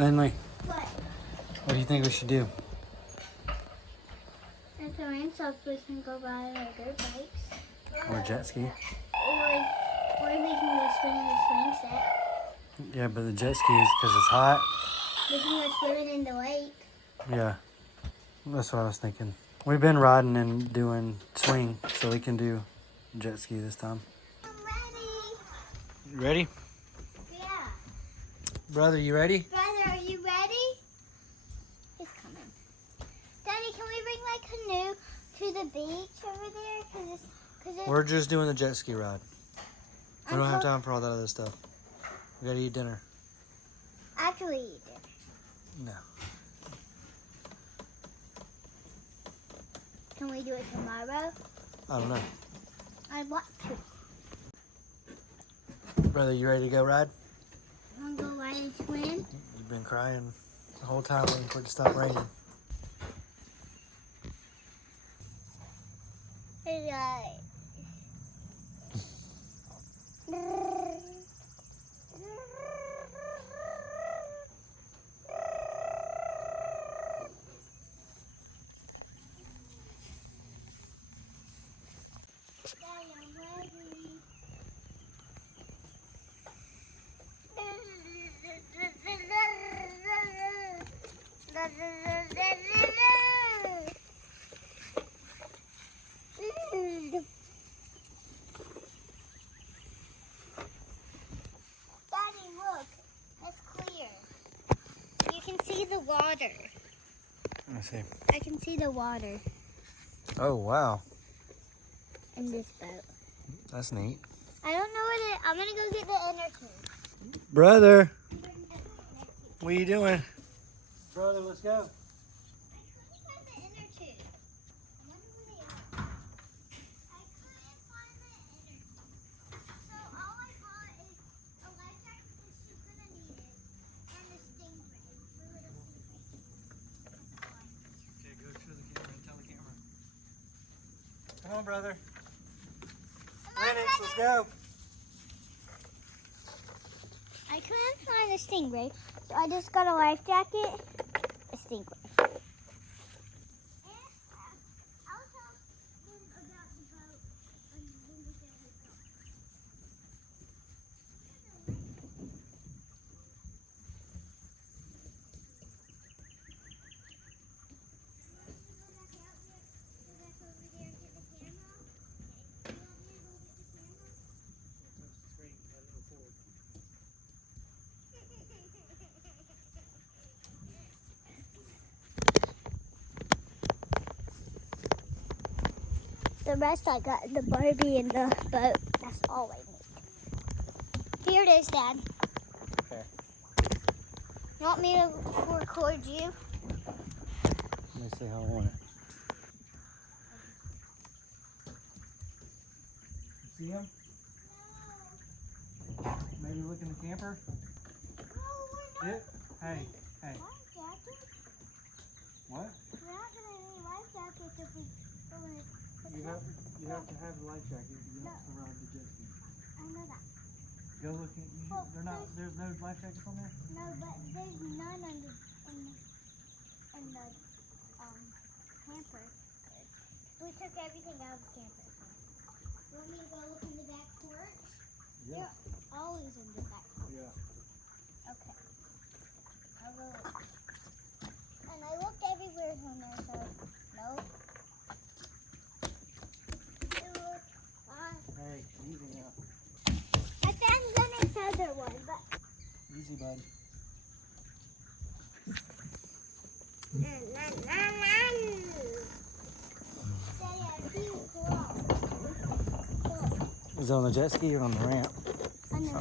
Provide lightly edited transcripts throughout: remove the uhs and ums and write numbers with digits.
Lindley, What? what do you think we should do? If the rain stops, we can go ride our dirt bikes. Or jet ski? Or we can go swimming in the swing set. Yeah, but the jet ski is because it's hot. We can go swimming in the lake. Yeah, that's what I was thinking. We've been riding and doing swing, so we can do jet ski this time. I'm ready. You ready? Yeah. Brother, you ready? Brother, are you ready? He's coming. Daddy, can we bring my canoe to the beach over there? We're just doing the jet ski ride. We don't have time for all that other stuff. We gotta eat dinner. After we eat it. No. Can we do it tomorrow? I don't know. I want to. Brother, you ready to go ride? You want to go ride and swim? You've been crying the whole time waiting for it to stop raining. Hey guys. Daddy, look. It's clear. You can see the water. Let me see. I can see the water Oh, wow. in this boat. That's neat. I don't know what it. I'm gonna go get the inner tube. Brother, what are you doing? Brother, let's go. I couldn't find the inner tube. I wonder where they are. I couldn't find the inner tube. So all I got is a life jacket because she's gonna need it, and a stingray. My little stingray. Okay, go to the camera and tell the camera. Come on, brother. Lennox, let's go. I couldn't find a stingray, so I just got a life jacket, a stingray. The rest I got the Barbie and the boat. That's all I need. Here it is, Dad. Okay. You want me to record you? Let me see how I want it. You see him? Maybe look in the camper? No, we're not. Hey, hey. Life jackets? What? We're not gonna need life jackets if we go in the You have to have a life jacket if you want to ride the jet ski. I know that. Go look at there's no life jackets on there? No, but there's none in the camper. We took everything out of the camper. You want me to go look in the back porch? Yeah. They're always in the back porch. Yeah. Okay. I'll go look. And I looked everywhere on there, so no. Hey, easy now. I found Lennox's other one, but Easy, buddy. Daddy, I see you cool. Is it on the jet ski or on the ramp?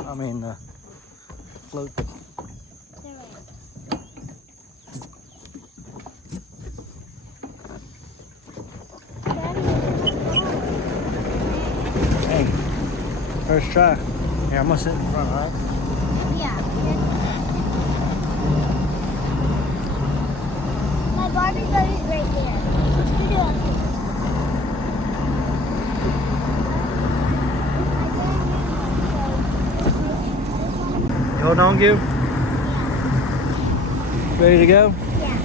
I mean the float. Hey, first try. Here, I'm gonna sit in front, alright? Yeah. My Barbie boat is right there. Let's do it. You hold on, Goo? Ready to go? Yeah.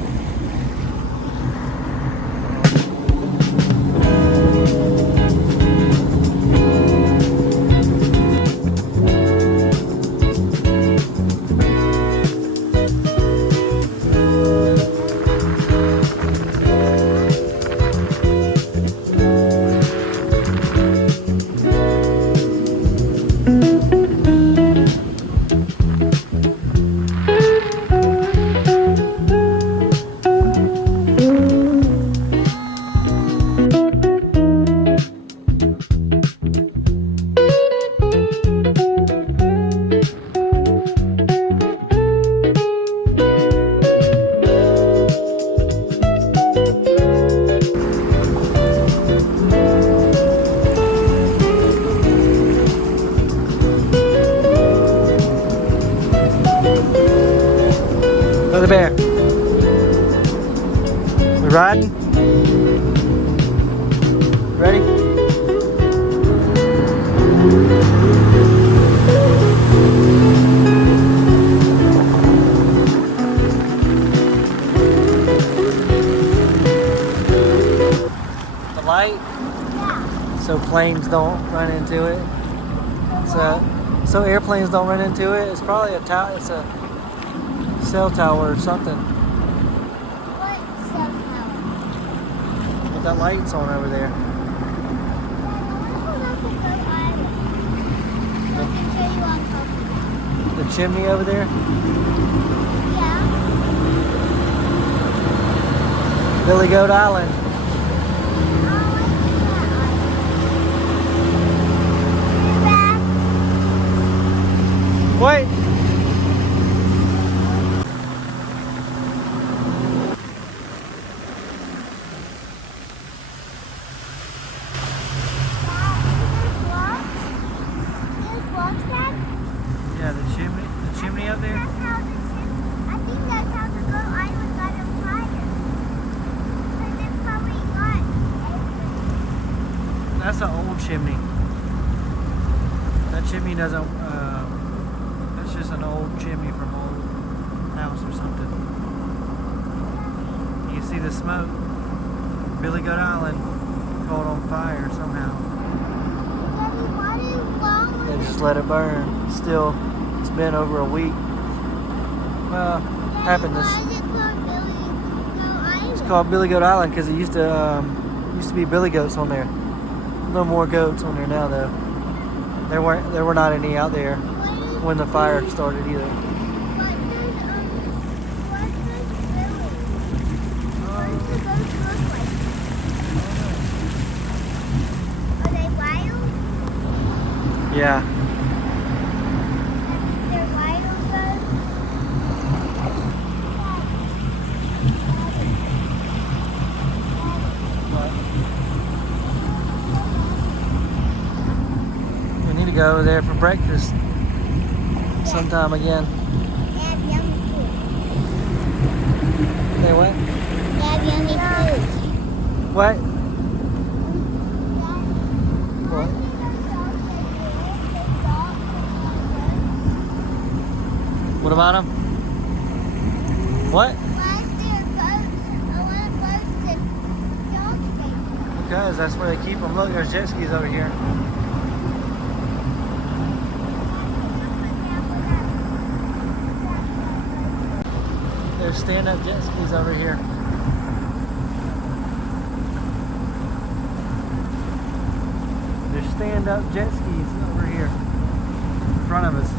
Brother Bear. We riding? Ready? The light, Yeah. so planes don't run into it. So airplanes don't run into it. It's probably a tower. It's a cell tower or something. What cell tower? But that light's on over there. The chimney over there. Yeah. Billy Goat Island. Wait. Yeah, the chimney up there. I think that's how the Goat Island got on fire. Because it probably got everything. That's an old chimney. That chimney doesn't. That's just an old chimney from an old house or something. You see the smoke. Billy Goat Island caught on fire somehow. Daddy, what is wrong with They just let it burn. Still, it's been over a week. Well, happened this. Why is it called Billy Goat Island? It's called Billy Goat Island because it used to be billy goats on there. No more goats on there now though. There were not any out there when the fire started either. What does Billy? What does the goats look like? Are they wild? Yeah. They're wild goats? We need to go over there for breakfast sometime again. They have yummy food. Say what? They have yummy food. What? What? What about them? What? Why is there goats? I want goats and dogs stay. Because that's where they keep them. Look, there's jet skis over here. There's stand-up jet skis over here. There's stand-up jet skis over here in front of us.